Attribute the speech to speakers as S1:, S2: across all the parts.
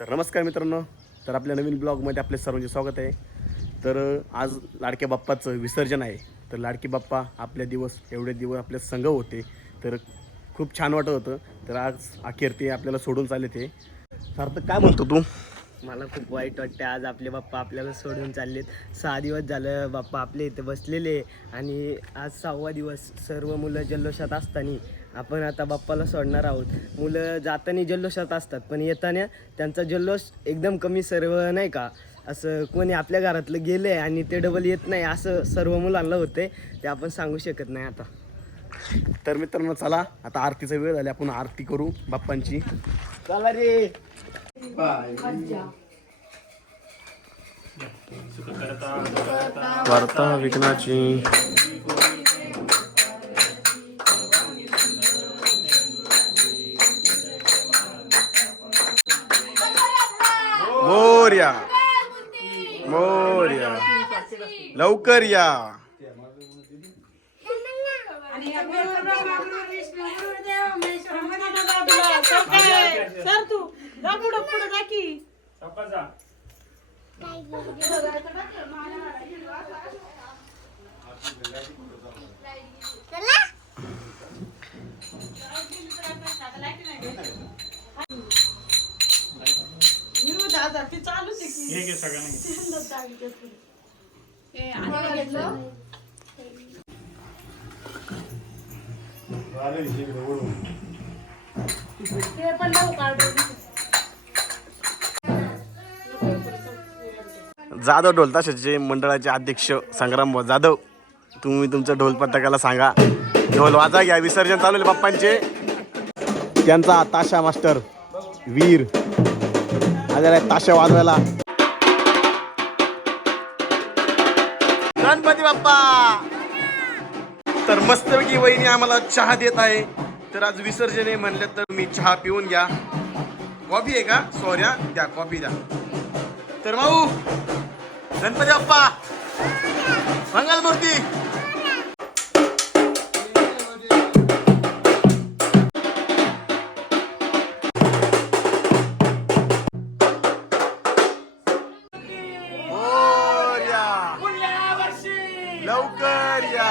S1: तर नमस्कार मित्रांनो. तर आपल्या नवीन ब्लॉगमध्ये आपले सर्वांचे स्वागत आहे. तर आज लाडक्या बाप्पाचं विसर्जन आहे. तर लाडके बाप्पा आपल्या दिवस एवढे दिवस आपल्या संघ होते. तर खूप छान वाटत होतं. तर आज अखेर ते आपल्याला सोडून चालले ते. सार्थक काय म्हणतो तू?
S2: मला खूप वाईट वाटते आज आपले बाप्पा आपल्याला सोडून चाललेत. सहा दिवस झालं बाप्पा आपले इथे बसलेले आणि आज सहावा दिवस. सर्व मुलं जल्लोषात असताना आपण आता बाप्पाला सोडणार आहोत. मुलं जाताना जल्लोषात असतात पण येताना त्यांचा जल्लोष एकदम कमी सर्व नाही का? असं कोणी आपल्या घरातलं गेले आणि ते डबल येत नाही असं सर्व मुलांना होते ते आपण सांगू शकत नाही आता.
S1: तर मित्रांनो चला. आता आरतीचा वेळ झाला. आपण आरती करू बाप्पांची. चला रे. वार्ता विघ्नाची. मोर्या मोर्या लवकर या.
S3: सर तू. जा पुढं पुढं जा की मी दादा ती चालूच आहे की सगळ्यांना घेतलं ते पण लावू कार्ड
S1: जाधव ढोलताशाचे मंडळाचे अध्यक्ष संग्राम जाधव तुम्ही तुमच्या ढोल पथकाला सांगा. ढोल वाजा घ्या विसर्जन चालू आहे बाप्पांचे. त्यांचा ताशा मास्टर वीर. आलेला आहे ताशा वाजवायला. गणपती बाप्पा! तर मस्तपैकी वहिनी आम्हाला चहा देत आहे. तर आज विसर्जन आहे म्हणलं तर मी चहा पिऊन घ्या. कॉफी आहे का? सॉऱ्या द्या कॉफी द्या. तर भाऊ गणपती बाप्पा मंगल मूर्ती मोरया. लवकर या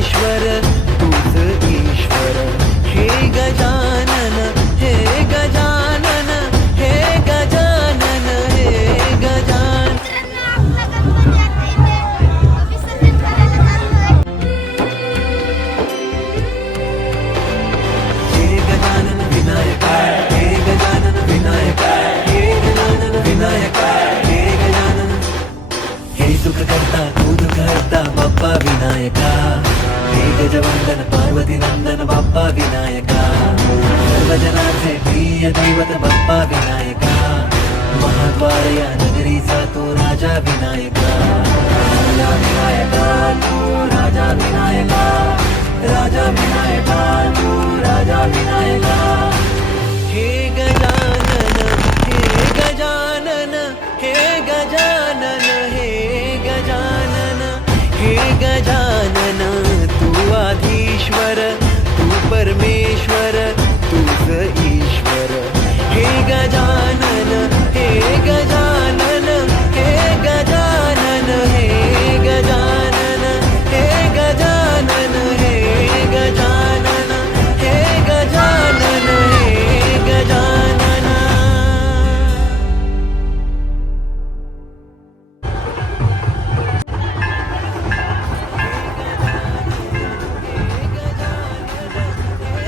S4: परमेश्वर विनायका। सर्वजनाथे प्रियदैवत बप्पा विनायका।
S5: महाद्वारया नगरी सा तो राजा विनायक। विनायका।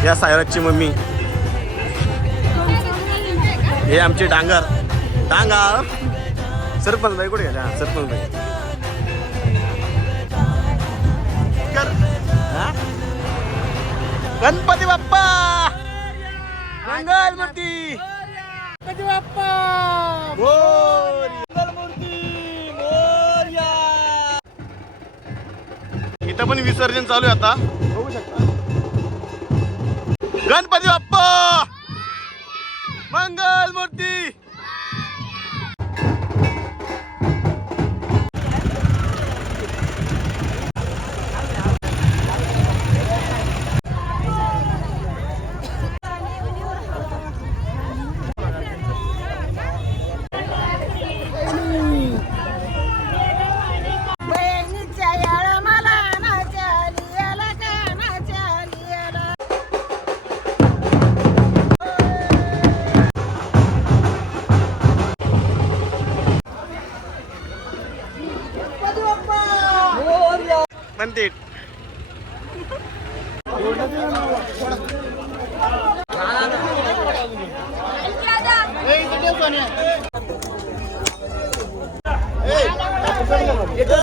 S6: या सायराजची मम्मी. हे आमचे डांगर. डांगर. सरपंच बाई कुठे गेल्या? सरपंच. हा? गणपती बाप्पा! मंगल मूर्ती गणपती बाप्पा! इथं पण विसर्जन चालू आहे आता. बघू शकता. गणपती बाप्पा मंगल मूर्ती এটা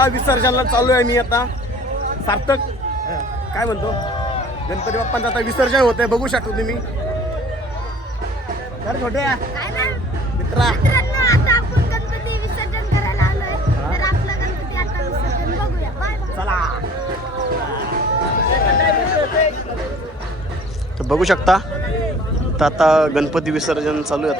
S6: आता विसर्जनाला चालू आहे मी आता. सार्थक काय म्हणतो? गणपती बाप्पांचं आता विसर्जन होत आहे बघू शकतो तुम्ही. तर
S4: छोटे
S6: मित्रा बघू शकता. तर आता गणपती विसर्जन चालू आहे.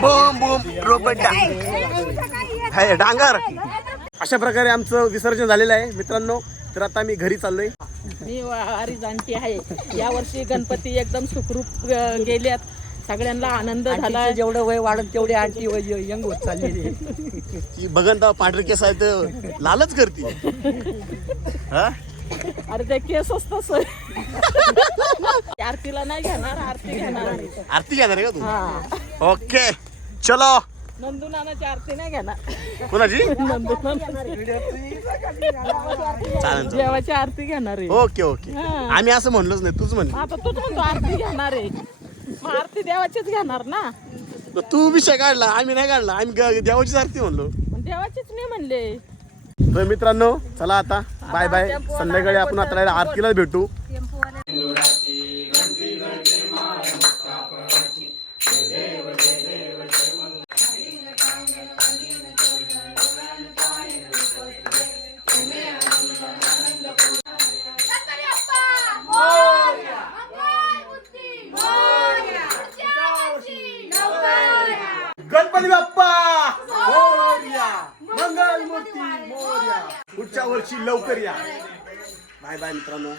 S6: बूम बूम रोबट हाय डांगर. अशा प्रकारे आमचं विसर्जन झालेलं आहे. मित्रांनो तर आता मी घरी चाललोय.
S3: मी वारी जाणती आहे. या वर्षी गणपती एकदम सुखरूप गेल्यात. सगळ्यांना आनंद झाला.
S2: जेवढं वय वाढत तेवढी आणखी वय यंग होत चाललेली
S6: की बघन पांढरे केस आहे तर लालच करते. हा?
S3: अरे ते केस असत आरतीला नाही घेणार आरती घेणार.
S6: आरती घेणार आहे का तू? ओके. चलो.
S3: नंदुनानाची आरती नाही घेणार.
S6: कोणाची?
S3: देवाची आरती घेणार आहे.
S6: Okay
S3: okay.
S6: आम्ही असं म्हणलोच नाही तूच म्हणली.
S3: आता तूच म्हणतो आरती घेणार आहे. मग आरती देवाचीच घेणार ना?
S6: तू विषय काढला आम्ही नाही काढला आम्ही देवाचीच आरती म्हणलो.
S3: देवाचीच नाही म्हणले.
S6: तर मित्रांनो चला आता बाय बाय संध्याकाळी आपण आता आरतीला भेटू. मंगल या बाय बाय मित्रांनो.